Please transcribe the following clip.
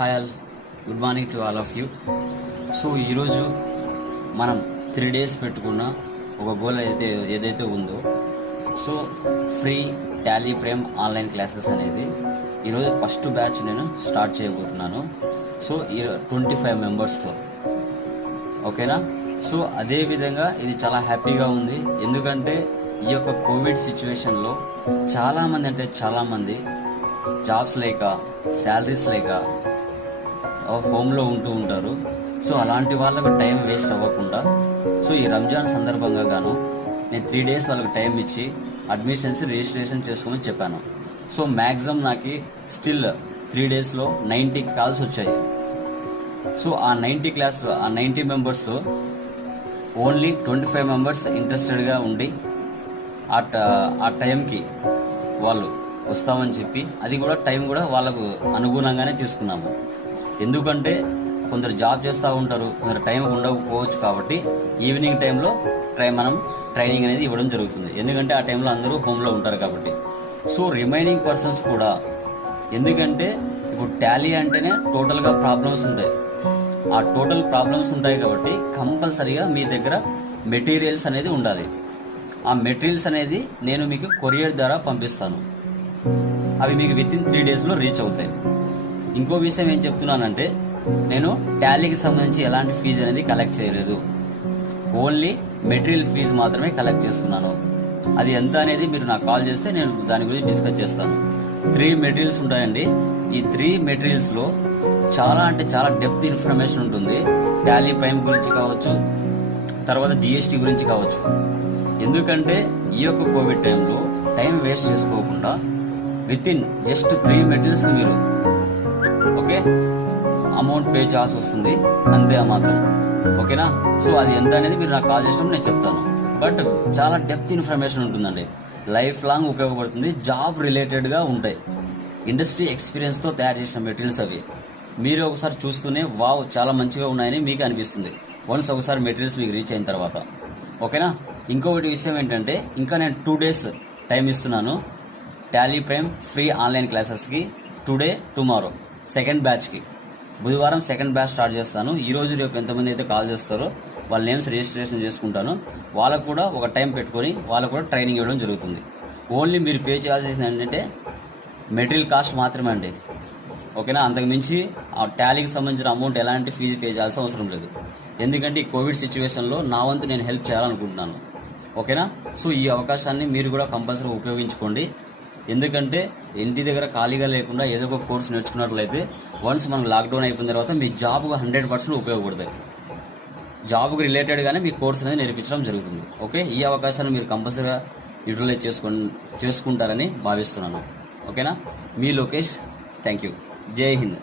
Hi all, good morning to all of you. So ఈరోజు మనం 3 days పెట్టుకున్న ఒక గోల్ ఏదైతే ఉందో, so free Tally prime online classes అనేది ఈరోజు ఫస్ట్ బ్యాచ్ నేను స్టార్ట్ చేయబోతున్నాను. సో 25 మెంబర్స్తో, ఓకేనా. సో అదేవిధంగా ఇది చాలా హ్యాపీగా ఉంది. ఎందుకంటే ఈ యొక్క కోవిడ్ సిచ్యువేషన్లో చాలామంది జాబ్స్ లేక, శాలరీస్ లేక హోమ్లో ఉంటూ ఉంటారు. సో అలాంటి వాళ్ళకు టైం వేస్ట్ అవ్వకుండా, సో ఈ రంజాన్ సందర్భంగా గాను నేను 3 days వాళ్ళకి టైం ఇచ్చి అడ్మిషన్స్ రిజిస్ట్రేషన్ చేసుకోమని చెప్పాను. సో మ్యాక్సిమం నాకు స్టిల్ 3 daysలో 90 కాల్స్ వచ్చాయి. సో ఆ 90 మెంబర్స్లో ఓన్లీ 25 మెంబర్స్ ఇంట్రెస్టెడ్గా ఉండి ఆ టైంకి వాళ్ళు వస్తామని చెప్పి, అది కూడా టైం కూడా వాళ్ళకు అనుగుణంగానే తీసుకున్నాము. ఎందుకంటే కొందరు జాబ్ చేస్తూ ఉంటారు, కొందరు టైం ఉండకపోవచ్చు. కాబట్టి ఈవినింగ్ టైంలో మనం ట్రైనింగ్ అనేది ఇవ్వడం జరుగుతుంది. ఎందుకంటే ఆ టైంలో అందరూ హోమ్లో ఉంటారు కాబట్టి. సో రిమైనింగ్ పర్సన్స్ కూడా, ఎందుకంటే ఇప్పుడు టాలీ అంటేనే టోటల్గా ప్రాబ్లమ్స్ ఉంటాయి. ఆ టోటల్ ప్రాబ్లమ్స్ ఉంటాయి కాబట్టి కంపల్సరీగా మీ దగ్గర మెటీరియల్స్ అనేది ఉండాలి. ఆ మెటీరియల్స్ అనేది నేను మీకు కొరియర్ ద్వారా పంపిస్తాను. అవి మీకు వితిన్ 3 daysలో రీచ్ అవుతాయి. ఇంకో విషయం ఏం చెప్తున్నానంటే, నేను టాలీకి సంబంధించి ఎలాంటి ఫీజు అనేది కలెక్ట్ చేయలేదు. ఓన్లీ మెటీరియల్ ఫీజు మాత్రమే కలెక్ట్ చేస్తున్నాను. అది ఎంత అనేది మీరు నాకు కాల్ చేస్తే నేను దాని గురించి డిస్కస్ చేస్తాను. 3 మెటీరియల్స్ ఉంటాయండి. ఈ 3 మెటీరియల్స్లో చాలా డెప్త్ ఇన్ఫర్మేషన్ ఉంటుంది. టాలీ ప్రైమ్ గురించి కావచ్చు, తర్వాత GST గురించి కావచ్చు. ఎందుకంటే ఈ యొక్క కోవిడ్ టైంలో టైం వేస్ట్ చేసుకోకుండా వితిన్ జస్ట్ 3 మెటీరియల్స్కి మీరు ఓకే అమౌంట్ పే చేయాల్సి వస్తుంది, అంతే మాత్రం. ఓకేనా. సో అది ఎంత అనేది మీరు నాకు కాల్ చేసినప్పుడు నేను చెప్తాను. బట్ చాలా డెప్త్ ఇన్ఫర్మేషన్ ఉంటుందండి. లైఫ్ లాంగ్ ఉపయోగపడుతుంది. జాబ్ రిలేటెడ్గా ఉంటాయి. ఇండస్ట్రీ ఎక్స్పీరియన్స్తో తయారు చేసిన మెటీరియల్స్ అవి. మీరు ఒకసారి చూస్తూనే వావ్ చాలా మంచిగా ఉన్నాయని మీకు అనిపిస్తుంది, వన్స్ ఒకసారి మెటీరియల్స్ మీకు రీచ్ అయిన తర్వాత. ఓకేనా. ఇంకొకటి విషయం ఏంటంటే, ఇంకా నేను 2 days టైం ఇస్తున్నాను టాలీ ప్రైమ్ ఫ్రీ ఆన్లైన్ క్లాసెస్కి. టుడే, టుమారో సెకండ్ బ్యాచ్కి. బుధవారం సెకండ్ బ్యాచ్ స్టార్ట్ చేస్తాను. ఈరోజు రేపు ఎంతమంది అయితే కాల్ చేస్తారో వాళ్ళ నేమ్స్ రిజిస్ట్రేషన్ చేసుకుంటాను. వాళ్ళకు కూడా ఒక టైం పెట్టుకొని వాళ్ళకు కూడా ట్రైనింగ్ ఇవ్వడం జరుగుతుంది. ఓన్లీ మీరు పే చేయాల్సింది ఏంటంటే మెటీరియల్ కాస్ట్ మాత్రమే అండి. ఓకేనా. అంతకుమించి ఆ టాలీకి సంబంధించిన అమౌంట్ ఎలాంటి ఫీజు పే చేయాల్సిన అవసరం లేదు. ఎందుకంటే ఈ కోవిడ్ సిచ్యువేషన్లో నా వంతు నేను హెల్ప్ చేయాలనుకుంటున్నాను. ఓకేనా. సో ఈ అవకాశాన్ని మీరు కూడా కంపల్సరీ ఉపయోగించుకోండి. ఎందుకంటే ఇంటి దగ్గర ఖాళీగా లేకుండా ఏదో ఒక కోర్స్ నేర్చుకున్నట్లయితే వన్స్ మనం లాక్డౌన్ అయిపోయిన తర్వాత మీ జాబ్కు 100% ఉపయోగపడతాయి. జాబ్కు రిలేటెడ్గానే మీ కోర్స్ అనేది నేర్పించడం జరుగుతుంది. ఓకే. ఈ అవకాశాన్ని మీరు కంపల్సరీగా యూటిలైజ్ చేసుకుంటారని భావిస్తున్నాను. ఓకేనా. మీ లోకేష్. Thank you. జై హింద్.